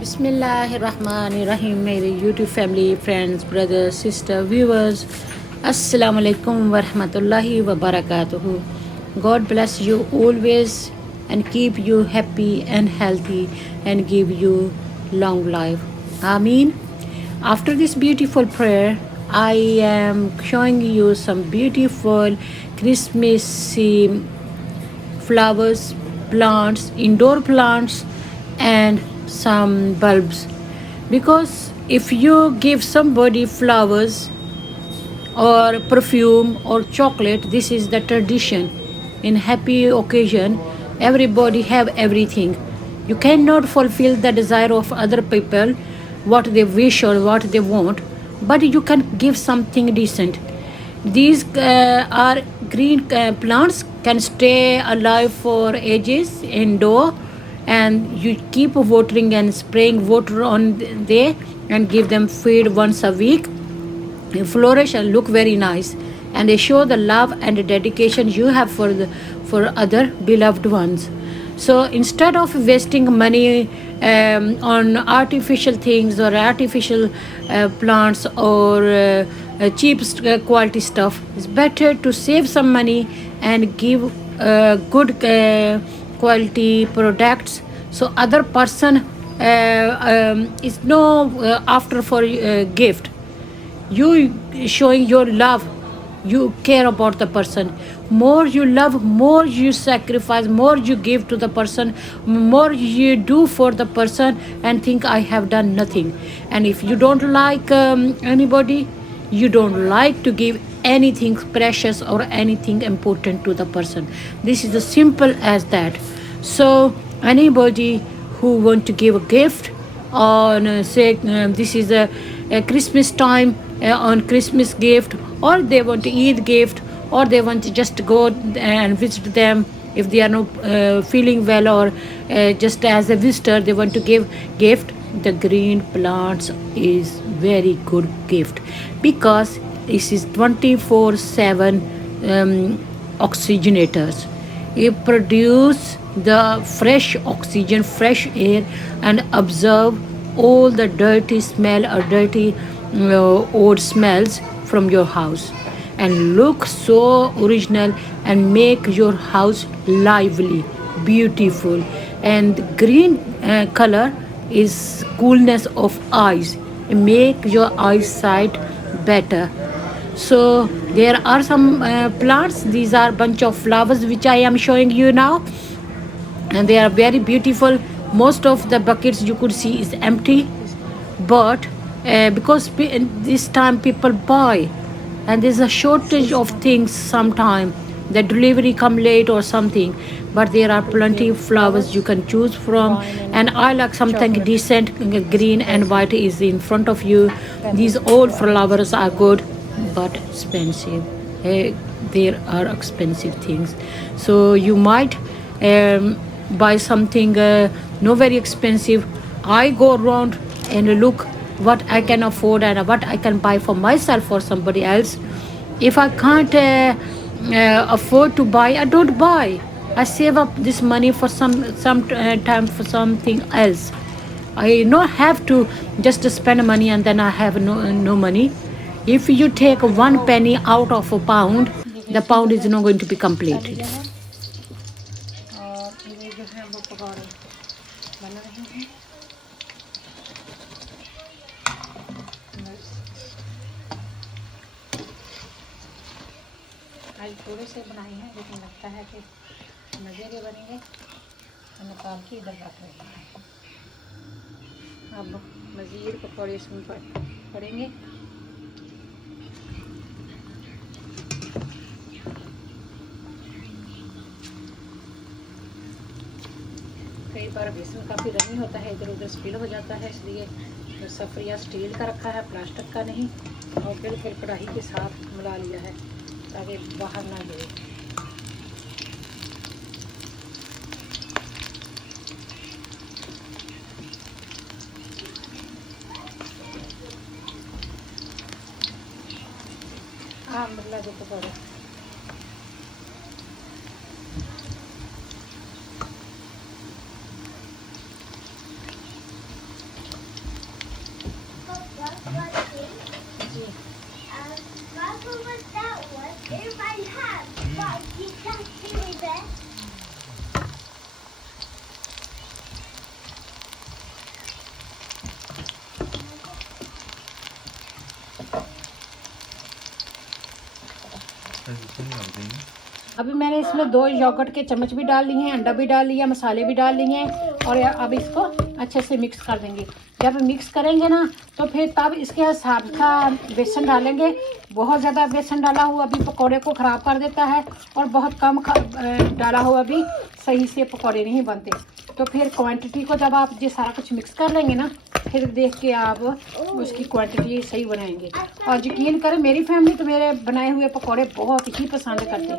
बिस्मिल्लाहिर्रहमानिर्रहीम मेरे YouTube family friends brothers sister viewers अस्सलाम वालेकुम वरहमतुल्लाहि वबरकातुहू. God bless you always and keep you happy and healthy and give you long life. Ameen. After this beautiful prayer, I am showing you some beautiful Christmassy flowers, plants, indoor plants, and some bulbs. Because if you give somebody flowers or perfume or chocolate, this is the tradition. In happy occasion, everybody have everything. You cannot fulfill the desire of other people, what they wish or what they want, but you can give something decent. These are green plants can stay alive for ages indoor, and you keep watering and spraying water on there and give them feed once a week. They flourish and look very nice, and they show the love and dedication you have for other beloved ones. So instead of wasting money on artificial things or artificial plants or cheap quality stuff, it's better to save some money and give good quality products, so other person is no after for gift. You showing your love, you care about the person. More you love, more you sacrifice, more you give to the person, more you do for the person and think I have done nothing. And if you don't like anybody, you don't like to give anything precious or anything important to the person. This is as simple as that. So anybody who want to give a gift on say this is a Christmas time, on Christmas gift, or they want to eat gift, or they want to just go and visit them if they are not feeling well, or just as a visitor they want to give gift. The green plants is very good gift because this is 24/7 oxygenators. It produce the fresh oxygen, fresh air, and absorb all the dirty smell or dirty old smells from your house, and look so original and make your house lively, beautiful. And green color is coolness of eyes, make your eyesight better. So there are some plants. These are bunch of flowers which I am showing you now, and they are very beautiful. Most of the buckets you could see is empty, but because this time people buy, and there's a shortage of things sometime, the delivery come late or something, but there are plenty of flowers you can choose from. And I like something decent. Green and white is in front of you. These old flowers are good but expensive. There are expensive things, so you might buy something no very expensive. I go around and look what I can afford and what I can buy for myself or somebody else. If I can't afford to buy, I don't buy. I save up this money for some time for something else. I not have to just spend money and then I have no money. If you take 1 penny out of a pound, the pound is not going to be completed. और ये जो है वो पकौड़े बन रहे हैं। आज थोड़े से बनाए हैं, लेकिन लगता है कि मज़े के बनेंगे, तो निकाल के इधर रख रहे हैं। अब मज़ीद पकौड़े इसमें पड़ेंगे। कई बार बेसन काफ़ी रनी होता है, इधर उधर स्पिल हो जाता है, इसलिए तो सफरिया स्टील का रखा है, प्लास्टिक का नहीं, और बिल्कुल कढ़ाई के साथ मिला लिया है ताकि बाहर ना गिरे। हाँ मतलब जो पकौड़े If I have, but you can't see me there. अभी मैंने इसमें 2 योगर्ट के चम्मच भी डाल लिए हैं, अंडा भी डाल लिया, मसाले भी डाल लिए हैं और अब इसको अच्छे से मिक्स कर देंगे। जब मिक्स करेंगे ना तो फिर तब इसके हिसाब का बेसन डालेंगे। बहुत ज़्यादा बेसन डाला हुआ भी पकौड़े को ख़राब कर देता है और बहुत कम डाला हुआ भी सही से पकौड़े नहीं बनते। तो फिर क्वांटिटी को जब आप ये सारा कुछ मिक्स कर लेंगे ना, फिर देख के आप उसकी क्वांटिटी सही बनाएंगे। और यकीन करें मेरी फैमिली तो मेरे बनाए हुए पकौड़े बहुत ही पसंद करते हैं।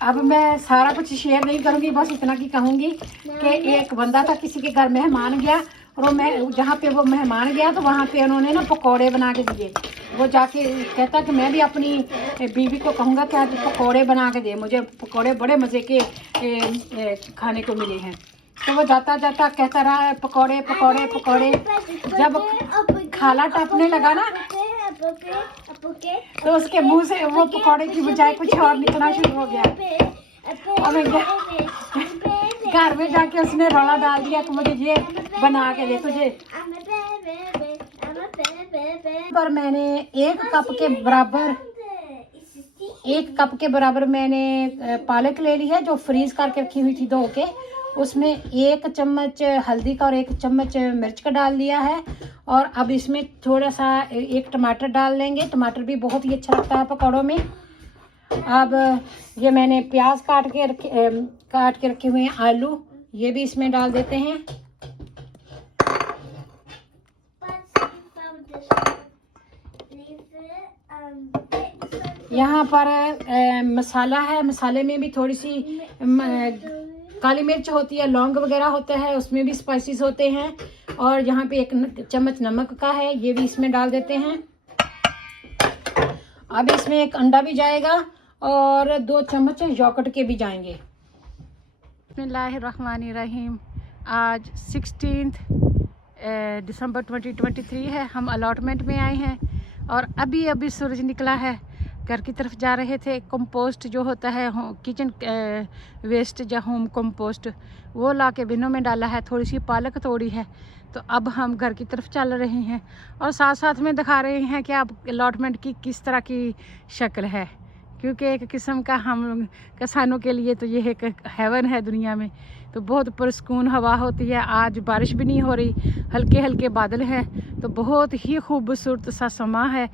अब मैं सारा कुछ शेयर नहीं करूंगी, बस इतना की कहूंगी कि एक बंदा था, किसी के घर मेहमान गया और मैं जहाँ पे वो मेहमान गया तो वहाँ पे उन्होंने ना पकौड़े बना के दिए। वो जाके कहता कि मैं भी अपनी बीवी को कहूँगा कि आज पकौड़े बना के दे, मुझे पकौड़े बड़े मज़े के खाने को मिले हैं। तो वो जाता जाता कहता रहा पकौड़े पकौड़े पकौड़े। जब खाला टपने लगा ना तो उसके मुंह से वो पकौड़े की बजाय कुछ और निकलना शुरू हो गया। और घर में जाके उसने रौला डाल दिया कि मुझे ये बना के दे तुझे। पर मैंने 1 कप के बराबर मैंने पालक ले ली है, जो फ्रीज करके रखी हुई थी धो के। उसमें 1 चम्मच हल्दी का और 1 चम्मच मिर्च का डाल दिया है। और अब इसमें थोड़ा सा 1 टमाटर डाल लेंगे। टमाटर भी बहुत ही अच्छा लगता है पकौड़ों में। अब ये मैंने प्याज काट के रखे हुए हैं, आलू ये भी इसमें डाल देते हैं। यहाँ पर मसाला है, मसाले में भी थोड़ी सी काली मिर्च होती है, लौंग वगैरह होता है, उसमें भी स्पाइसेस होते हैं। और यहाँ पे 1 चम्मच नमक का है, ये भी इसमें डाल देते हैं। अब इसमें 1 अंडा भी जाएगा और 2 चम्मच योगर्ट के भी जाएंगे। बिस्मिल्लाहिर्रहमानिर्रहीम। आज 16 दिसंबर 2023 है। हम अलॉटमेंट में आए हैं और अभी सूरज निकला है। घर की तरफ जा रहे थे। कंपोस्ट जो होता है किचन वेस्ट या होम कंपोस्ट, वो ला के बिनों में डाला है। थोड़ी सी पालक तोड़ी है, तो अब हम घर की तरफ चल रहे हैं और साथ साथ में दिखा रहे हैं कि अब अलॉटमेंट की किस तरह की शक्ल है। क्योंकि एक किस्म का हम किसानों के लिए तो ये एक हेवन है दुनिया में। तो बहुत पुरस्कून हवा होती है। आज बारिश भी नहीं हो रही, हल्के हल्के बादल हैं, तो बहुत ही खूबसूरत सा समा है।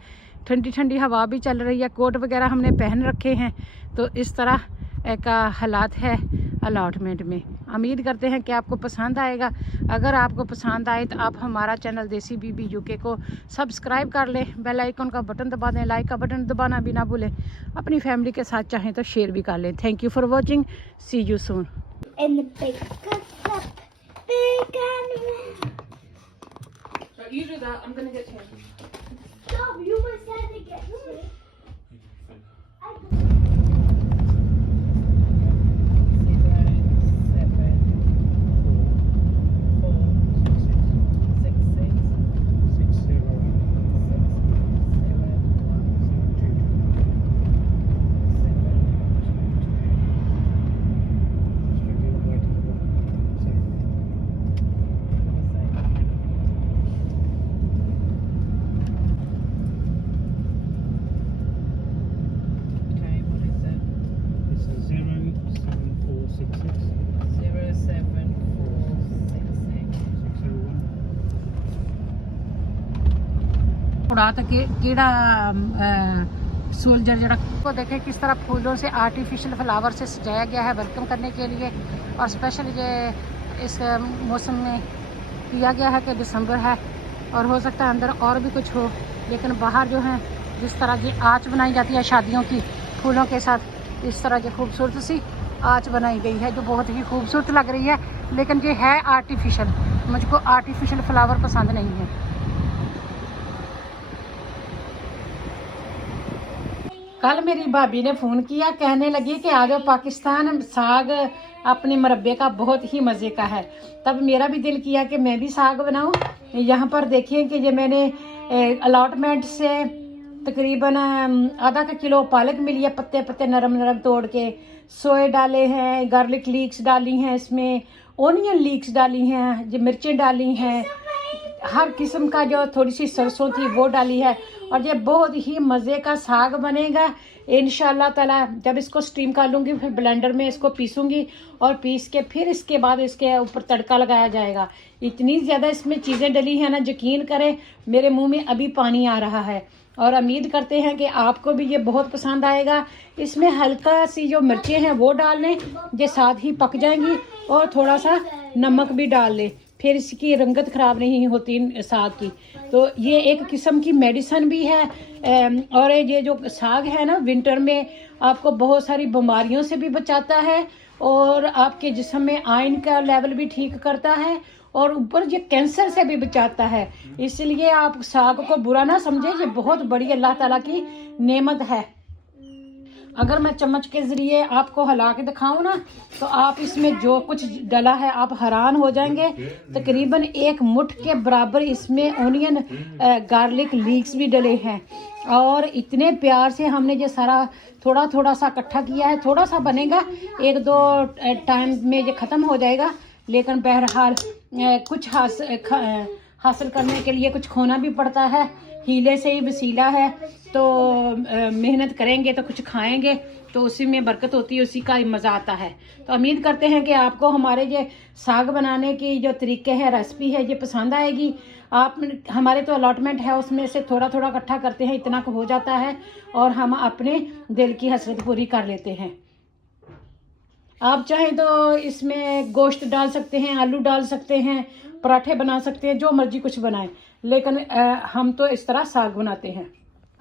ठंडी ठंडी हवा भी चल रही है। कोट वगैरह हमने पहन रखे हैं। तो इस तरह का हालात है अलॉटमेंट में। उम्मीद करते हैं कि आपको पसंद आएगा। अगर आपको पसंद आए तो आप हमारा चैनल देसी बीबी यूके को सब्सक्राइब कर लें, बेल आइकन का बटन दबा दें, लाइक का बटन दबाना भी ना भूलें। अपनी फैमिली के साथ चाहें तो शेयर भी कर लें। Thank you for watching. See you soon. In the big cup, big and You do that. I'm gonna get him. Stop, you were trying to get me. उड़ा तो केड़ा सोल्जर जरा को देखें किस तरह फूलों से आर्टिफिशियल फ्लावर से सजाया गया है वेलकम करने के लिए। और स्पेशल ये इस मौसम में किया गया है कि दिसंबर है और हो सकता है अंदर और भी कुछ हो, लेकिन बाहर जो है जिस तरह की आँच बनाई जाती है शादियों की फूलों के साथ, इस तरह की खूबसूरत सी आँच बनाई गई है जो बहुत ही खूबसूरत लग रही है। लेकिन ये है आर्टिफिशियल, मुझको आर्टिफिशियल फ्लावर पसंद नहीं है। कल मेरी भाभी ने फ़ोन किया, कहने लगी कि आ जाओ पाकिस्तान, साग अपने मुरब्बे का बहुत ही मज़े का है। तब मेरा भी दिल किया कि मैं भी साग बनाऊं। यहाँ पर देखिए कि ये मैंने अलॉटमेंट से तकरीबन आधा का किलो पालक मिली है, पत्ते पत्ते नरम नरम तोड़ के। सोए डाले हैं, गार्लिक लीक्स डाली हैं, इसमें ओनियन लीक्स डाली हैं, जो मिर्चें डाली हैं, हर किस्म का जो थोड़ी सी सरसों थी वो डाली है। और ये बहुत ही मज़े का साग बनेगा इंशाल्लाह ताला। जब इसको स्टीम कर लूँगी फिर ब्लेंडर में इसको पीसूँगी और पीस के फिर इसके बाद इसके ऊपर तड़का लगाया जाएगा। इतनी ज़्यादा इसमें चीज़ें डली हैं ना, यकीन करें मेरे मुंह में अभी पानी आ रहा है। और उम्मीद करते हैं कि आपको भी ये बहुत पसंद आएगा। इसमें हल्का सी जो मिर्चें हैं वो डाल लें, ये साथ ही पक जाएंगी। और थोड़ा सा नमक भी डाल लें, फिर इसकी रंगत ख़राब नहीं होती साग की। तो ये एक किस्म की मेडिसिन भी है। और ये जो साग है ना, विंटर में आपको बहुत सारी बीमारियों से भी बचाता है और आपके जिस्म में आयरन का लेवल भी ठीक करता है और ऊपर ये कैंसर से भी बचाता है। इसलिए आप साग को बुरा ना समझें, ये बहुत बड़ी अल्लाह ताला की नेमत है। अगर मैं चम्मच के ज़रिए आपको हिला के दिखाऊं ना, तो आप इसमें जो कुछ डला है आप हैरान हो जाएंगे। तकरीबन 1 मुट्ठ के बराबर इसमें ओनियन गार्लिक लीक्स भी डले हैं। और इतने प्यार से हमने ये सारा थोड़ा थोड़ा सा इकट्ठा किया है। थोड़ा सा बनेगा, 1-2 टाइम में ये ख़त्म हो जाएगा। लेकिन बहरहाल कुछ हासिल करने के लिए कुछ खोना भी पड़ता है। हीले से ही वसीला है, तो मेहनत करेंगे तो कुछ खाएंगे, तो उसी में बरकत होती है, उसी का मज़ा आता है। तो उम्मीद करते हैं कि आपको हमारे ये साग बनाने की जो तरीके है, रेसिपी है, ये पसंद आएगी। आप हमारे तो अलॉटमेंट है, उसमें से थोड़ा थोड़ा इकट्ठा करते हैं, इतना हो जाता है और हम अपने दिल की हसरत पूरी कर लेते हैं। आप चाहें तो इसमें गोश्त डाल सकते हैं, आलू डाल सकते हैं, पराठे बना सकते हैं, जो मर्जी कुछ बनाएं। लेकिन हम तो इस तरह साग बनाते हैं।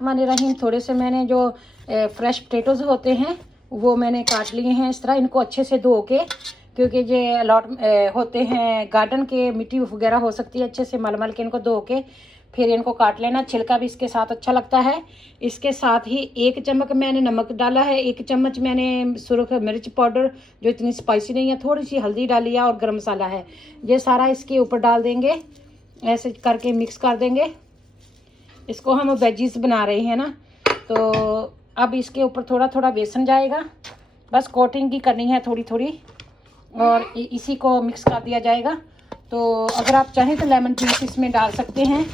माने रहीम, थोड़े से मैंने जो फ्रेश पोटैटोज़ होते हैं वो मैंने काट लिए हैं इस तरह। इनको अच्छे से धो के, क्योंकि ये लॉट होते हैं गार्डन के, मिट्टी वगैरह हो सकती है, अच्छे से मल मल के इनको धो के फिर इनको काट लेना। छिलका भी इसके साथ अच्छा लगता है। इसके साथ ही 1 चम्मच मैंने नमक डाला है, 1 चम्मच मैंने सुरख मिर्च पाउडर जो इतनी स्पाइसी नहीं है, थोड़ी सी हल्दी डाली है और गरम मसाला है। ये सारा इसके ऊपर डाल देंगे, ऐसे करके मिक्स कर देंगे। इसको हम वेजीज बना रहे हैं ना, तो अब इसके ऊपर थोड़ा थोड़ा बेसन जाएगा, बस कोटिंग की करनी है थोड़ी थोड़ी, और इसी को मिक्स कर दिया जाएगा। तो अगर आप चाहें तो लेमन जूस इसमें डाल सकते हैं।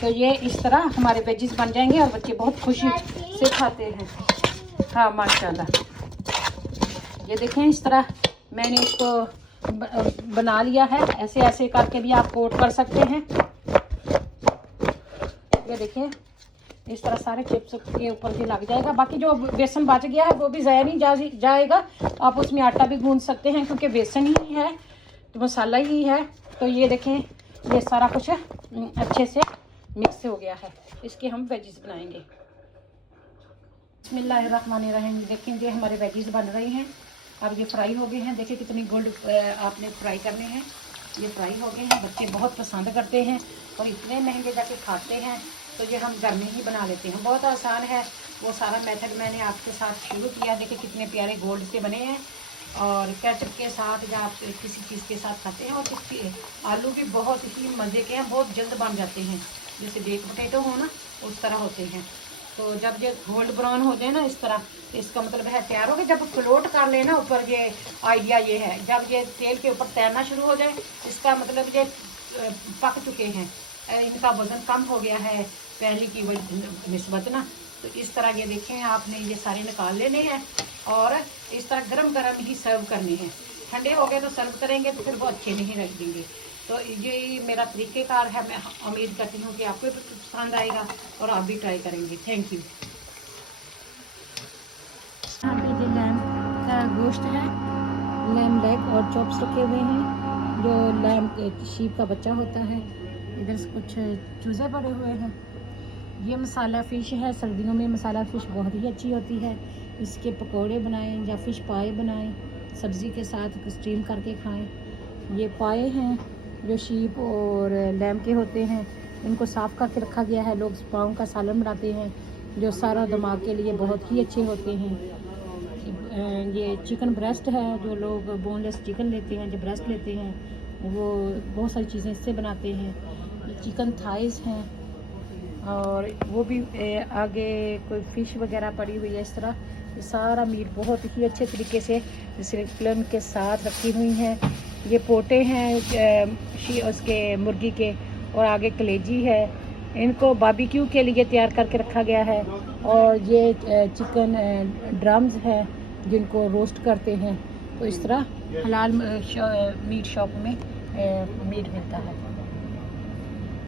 तो ये इस तरह हमारे वेजीज बन जाएंगे और बच्चे बहुत खुशी से खाते हैं। हाँ माशाल्लाह, ये देखें इस तरह मैंने इसको बना लिया है। ऐसे ऐसे करके भी आप कोट कर सकते हैं। ये देखिए इस तरह सारे चिप्स के ऊपर भी लग जाएगा। बाकी जो बेसन बच गया है वो भी ज़ाया नहीं जाएगा। आप उसमें आटा भी गूंथ सकते हैं, क्योंकि बेसन ही है तो मसाला ही है। तो ये देखें ये सारा कुछ अच्छे से मिक्स हो गया है। इसके हम वेजीज बनाएंगे। बिस्मिल्लाहिर्रहमानिर्रहीम। देखें ये हमारे वेजीज बन रहे हैं। अब ये फ्राई हो गए हैं। देखिए कितनी गोल्ड आपने फ्राई करने हैं। ये फ्राई हो गए हैं। बच्चे बहुत पसंद करते हैं और इतने महंगे जाके खाते हैं, तो ये हम घर में ही बना लेते हैं। बहुत आसान है, वो सारा मेथड मैंने आपके साथ शुरू किया। देखिए कितने प्यारे गोल्ड के बने हैं और केचप के साथ या आप किसी चीज़ के साथ खाते हैं। और आलू भी बहुत ही मज़े के हैं, बहुत जल्द बन जाते हैं। जैसे बेक पोटैटो हो ना, उस तरह होते हैं। तो जब ये गोल्ड ब्राउन हो जाए ना इस तरह, तो इसका मतलब है तैयार हो गए। जब फ्लोट कर लेना ऊपर, ये आइडिया ये है, जब ये तेल के ऊपर तैरना शुरू हो जाए, इसका मतलब ये पक चुके हैं, इनका वज़न कम हो गया है पहले की निस्बत ना। तो इस तरह ये देखें आपने ये सारे निकाल लेने हैं और इस तरह गरम गरम ही सर्व करने हैं। ठंडे हो गए तो सर्व करेंगे तो फिर वो अच्छे नहीं रख देंगे। तो ये मेरा तरीक़ेकार है। मैं उम्मीद करती हूँ कि आपको भी पसंद आएगा और आप भी ट्राई करेंगे। Thank you. यहाँ पे ये लैम का गोश्त है, लैम लेग और चॉप्स रखे हुए हैं, जो लैम शीप का बच्चा होता है। इधर कुछ चूज़े पड़े हुए हैं। ये मसाला फ़िश है। सर्दियों में मसाला फ़िश बहुत ही अच्छी होती है। इसके पकोड़े बनाएं या फ़िश पाए बनाएं, सब्ज़ी के साथ स्टीम करके खाएं। ये पाए हैं जो शीप और लैम के होते हैं, इनको साफ़ करके रखा गया है। लोग पाँव का सालन बनाते हैं, जो सारा दिमाग के लिए बहुत ही अच्छे होते हैं। ये चिकन ब्रेस्ट है, जो लोग बोनलेस चिकन लेते हैं, जो ब्रेस्ट लेते हैं, वो बहुत सारी चीज़ें इससे बनाते हैं। ये चिकन थाइस हैं, और वो भी आगे कोई फ़िश वगैरह पड़ी हुई है। इस तरह ये सारा मीट बहुत ही अच्छे तरीके से डिसिप्लिन के साथ रखी हुई हैं। ये पोटे हैं उसके मुर्गी के, और आगे कलेजी है। इनको बारबेक्यू के लिए तैयार करके रखा गया है। और ये चिकन ड्रम्स हैं जिनको रोस्ट करते हैं। तो इस तरह हलाल मीट शॉप में मीट मिलता है।